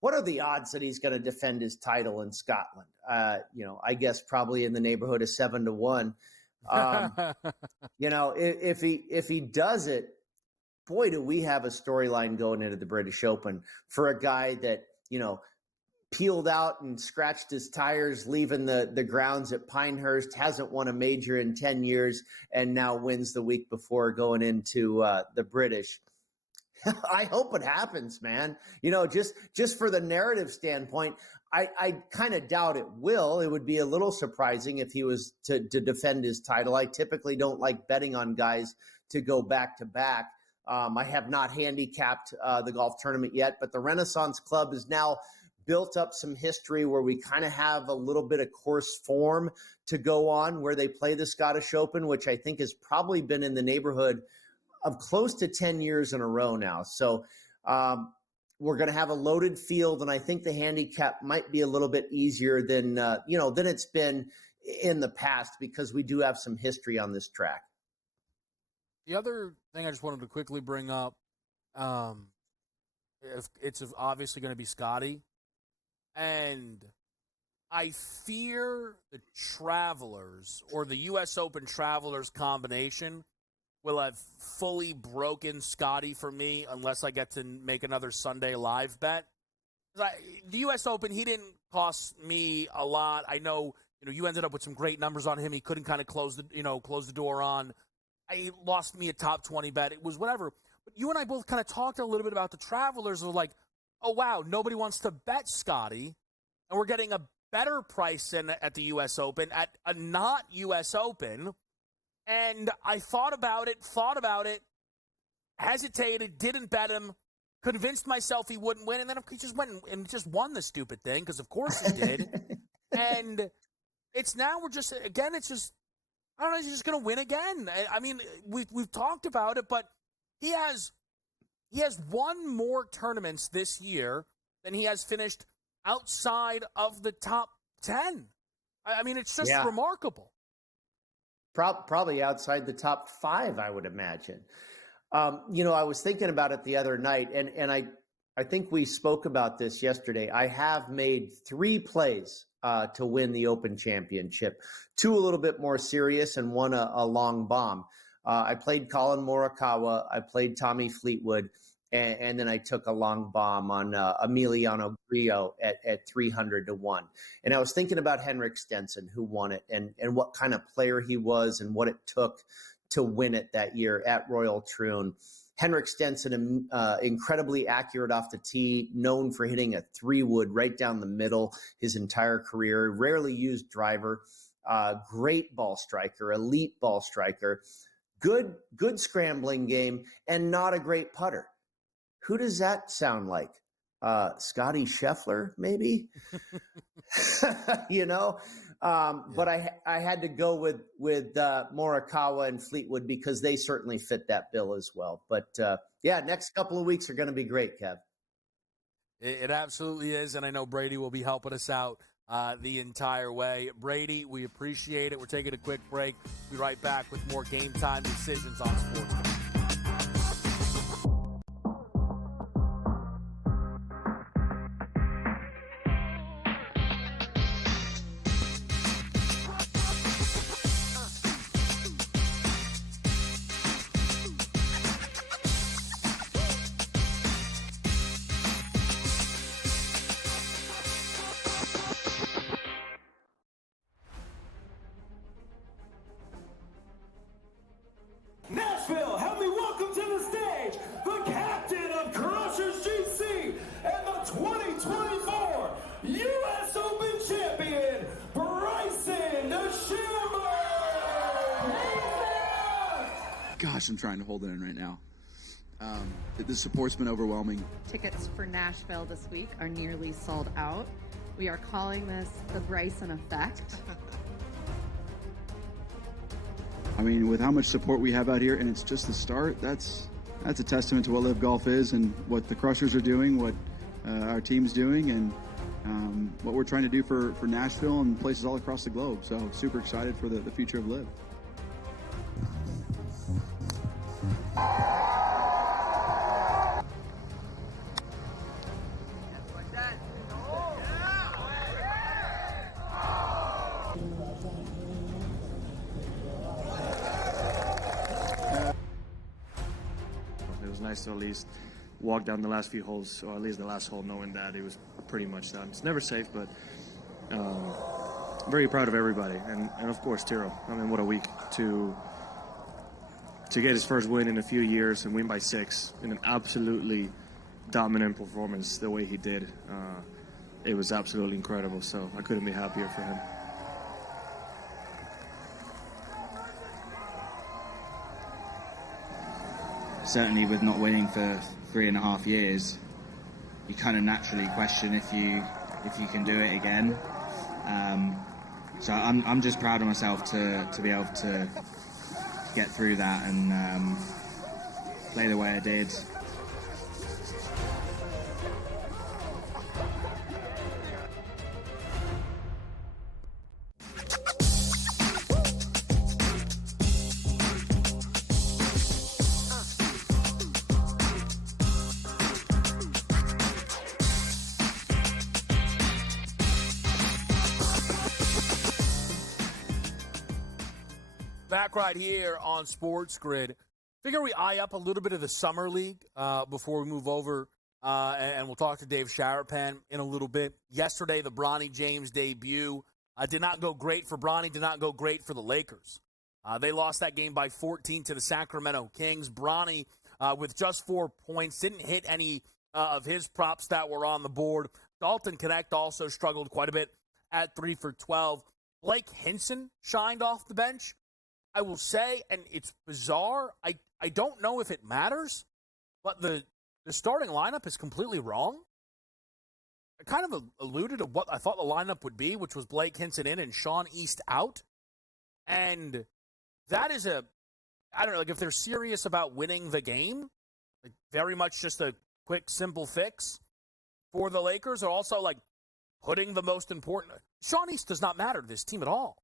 what are the odds that he's going to defend his title in Scotland? I guess probably in the neighborhood of 7-1. If he does it, boy, do we have a storyline going into the British Open for a guy that, peeled out and scratched his tires, leaving the grounds at Pinehurst, hasn't won a major in 10 years, and now wins the week before going into the British. I hope it happens, man. Just for the narrative standpoint, I kind of doubt it will. It would be a little surprising if he was to defend his title. I typically don't like betting on guys to go back to back. I have not handicapped the golf tournament yet, but the Renaissance Club has now built up some history where we kind of have a little bit of course form to go on where they play the Scottish Open, which I think has probably been in the neighborhood of close to 10 years in a row now. So we're going to have a loaded field, and I think the handicap might be a little bit easier than it's been in the past because we do have some history on this track. The other thing I just wanted to quickly bring up, it's obviously going to be Scotty, and I fear the Travelers or the U.S. Open Travelers combination will have fully broken Scotty for me unless I get to make another Sunday live bet. The U.S. Open, he didn't cost me a lot. I know, you ended up with some great numbers on him. He couldn't kind of close the door on. He lost me a top 20 bet. It was whatever. But you and I both kind of talked a little bit about the Travelers. Of like, oh, wow, nobody wants to bet Scotty. And we're getting a better price than at the U.S. Open at a not U.S. Open. And I thought about it, hesitated, didn't bet him, convinced myself he wouldn't win, and then he just went and just won the stupid thing, because of course he did. And it's now we're just, again, it's just, I don't know, he's just going to win again. I mean, we've talked about it, but he has won more tournaments this year than he has finished outside of the top 10. I mean, it's just remarkable. Probably outside the top 5, I would imagine. I was thinking about it the other night, and I think we spoke about this yesterday. I have made 3 plays to win the Open Championship, 2 a little bit more serious and 1 a long bomb. I played Colin Morikawa, I played Tommy Fleetwood, and then I took a long bomb on Emiliano Grillo at 300 to 1. And I was thinking about Henrik Stenson, who won it, and what kind of player he was and what it took to win it that year at Royal Troon. Henrik Stenson, incredibly accurate off the tee, known for hitting a 3-wood right down the middle his entire career, rarely used driver, great ball striker, elite ball striker, good scrambling game, and not a great putter. Who does that sound like? Scotty Scheffler, maybe? But I had to go with Morikawa and Fleetwood because they certainly fit that bill as well. But next couple of weeks are going to be great, Kev. It absolutely is, and I know Brady will be helping us out the entire way. Brady, we appreciate it. We're taking a quick break. We'll be right back with more Game Time Decisions on Sports. Nashville, help me welcome to the stage the captain of Crushers GC and the 2024 U.S. Open champion, Bryson DeChambeau! Gosh, I'm trying to hold it in right now. The support's been overwhelming. Tickets for Nashville this week are nearly sold out. We are calling this the Bryson effect. I mean, with how much support we have out here, and it's just the start, that's a testament to what Live Golf is and what the Crushers are doing, what our team's doing, and what we're trying to do for Nashville and places all across the globe. So super excited for the future of Live. To at least walk down the last few holes, or at least the last hole, knowing that it was pretty much done. It's never safe, but very proud of everybody, and of course Tiro. I mean, what a week to get his first win in a few years and win by 6 in an absolutely dominant performance the way he did. It was absolutely incredible, so I couldn't be happier for him. Certainly with not winning for 3.5 years, you kind of naturally question if you can do it again. So I'm just proud of myself to be able to get through that and play the way I did. Back right here on SportsGrid. Figure we eye up a little bit of the Summer League before we move over, and we'll talk to Dave Sharapan in a little bit. Yesterday, the Bronny James debut did not go great for Bronny, did not go great for the Lakers. They lost that game by 14 to the Sacramento Kings. Bronny, with just 4 points, didn't hit any of his props that were on the board. Dalton Knecht also struggled quite a bit at 3 for 12. Blake Hinson shined off the bench. I will say, and it's bizarre, I don't know if it matters, but the the starting lineup is completely wrong. I kind of alluded to what I thought the lineup would be, which was Blake Hinson in and Sean East out. And that is I don't know, like if they're serious about winning the game, like very much just a quick, simple fix for the Lakers, or also like putting the most important. Sean East does not matter to this team at all.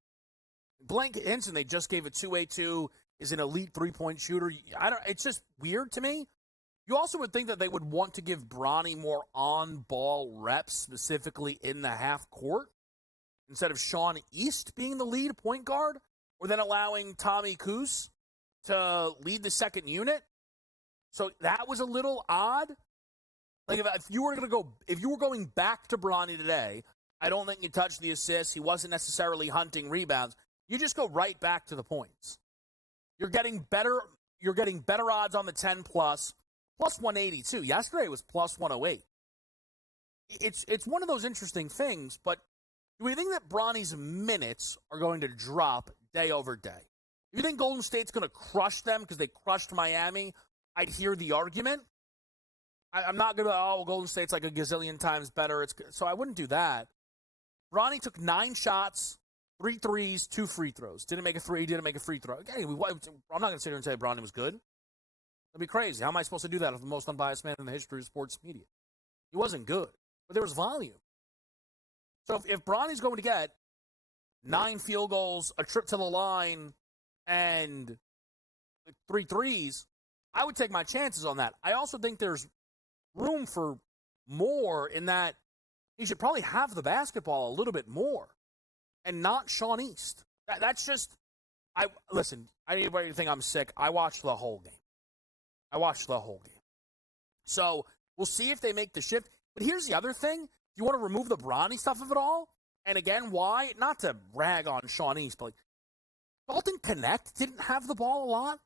Blake Hinson, they just gave a 2-8-2, is an elite three-point shooter. It's just weird to me. You also would think that they would want to give Bronny more on-ball reps, specifically in the half court, instead of Sean East being the lead point guard, or then allowing Tommy Kuhs to lead the second unit. So that was a little odd. Like if you were going back to Bronny today, I don't think you touched the assists. He wasn't necessarily hunting rebounds. You just go right back to the points. You're getting better odds on the 10+, plus 182. Yesterday was plus 108. It's one of those interesting things, but do we think that Bronny's minutes are going to drop day over day? If you think Golden State's going to crush them because they crushed Miami, I'd hear the argument. I'm not going to, Golden State's like a gazillion times better. So I wouldn't do that. Bronny took 9 shots, 3 threes, 2 free throws. Didn't make a 3, didn't make a free throw. Okay, I'm not going to sit here and say Bronny was good. That'd be crazy. How am I supposed to do that as the most unbiased man in the history of sports media? He wasn't good, but there was volume. So if Bronny's going to get 9 field goals, a trip to the line, and 3 threes, I would take my chances on that. I also think there's room for more in that he should probably have the basketball a little bit more and not Sean East. That's just, listen, I need anybody to think I'm sick. I watched the whole game. So we'll see if they make the shift. But here's the other thing. If you want to remove the Bronny stuff of it all, and again, why? Not to rag on Sean East, but like, Dalton Connect didn't have the ball a lot.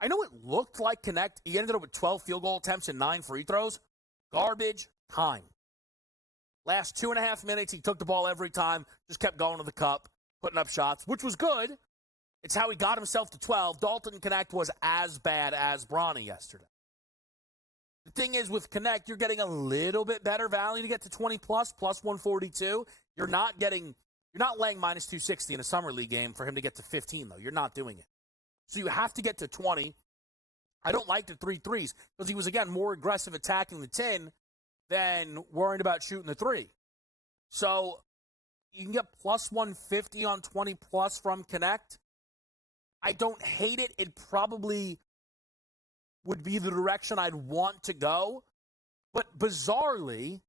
I know it looked like Connect. He ended up with 12 field goal attempts and 9 free throws. Garbage time. Last 2.5 minutes, he took the ball every time, just kept going to the cup, putting up shots, which was good. It's how he got himself to 12. Dalton Connect was as bad as Bronny yesterday. The thing is, with Connect, you're getting a little bit better value to get to 20+, plus 142. You're not laying minus 260 in a summer league game for him to get to 15, though. You're not doing it. So you have to get to 20. I don't like the 3 threes because he was, again, more aggressive attacking the 10 than worried about shooting the 3. So you can get plus 150 on 20+ from Connect. I don't hate it. It probably would be the direction I'd want to go. But bizarrely,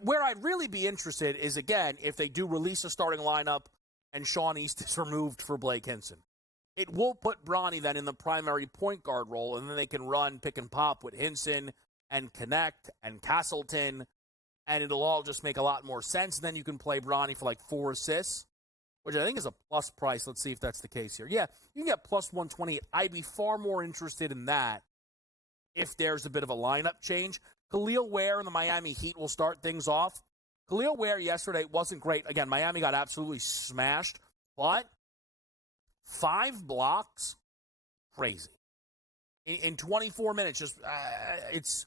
where I'd really be interested is, again, if they do release a starting lineup and Sean East is removed for Blake Hinson. It will put Bronny then in the primary point guard role, and then they can run pick and pop with Hinson and Connect and Castleton, and it'll all just make a lot more sense. And then you can play Bronny for like 4 assists, which I think is a plus price. Let's see if that's the case here. Yeah, you can get plus 128. I'd be far more interested in that if there's a bit of a lineup change. Khalil Ware and the Miami Heat will start things off. Khalil Ware yesterday wasn't great. Again, Miami got absolutely smashed, but 5 blocks, crazy. In 24 minutes, just it's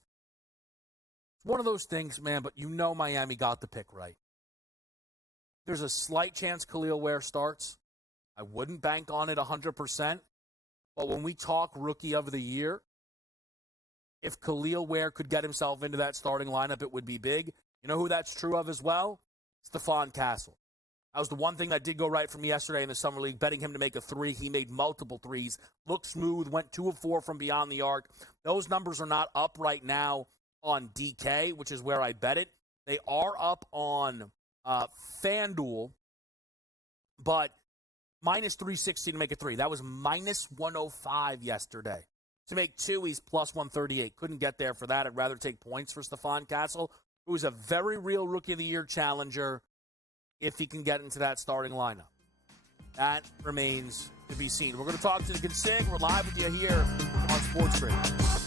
one of those things, man, but you know Miami got the pick right. There's a slight chance Khalil Ware starts. I wouldn't bank on it 100%, but when we talk rookie of the year, if Khalil Ware could get himself into that starting lineup, it would be big. You know who that's true of as well? Stephon Castle. That was the one thing that did go right for me yesterday in the Summer League, betting him to make a 3. He made multiple 3s, looked smooth, went 2 of 4 from beyond the arc. Those numbers are not up right now on DK, which is where I bet it. They are up on FanDuel, but minus 360 to make a 3. That was minus 105 yesterday. To make 2, he's plus 138. Couldn't get there for that. I'd rather take points for Stephon Castle, who's a very real Rookie of the Year challenger if he can get into that starting lineup. That remains to be seen. We're going to talk to the Consig. We're live with you here on SportsGrid.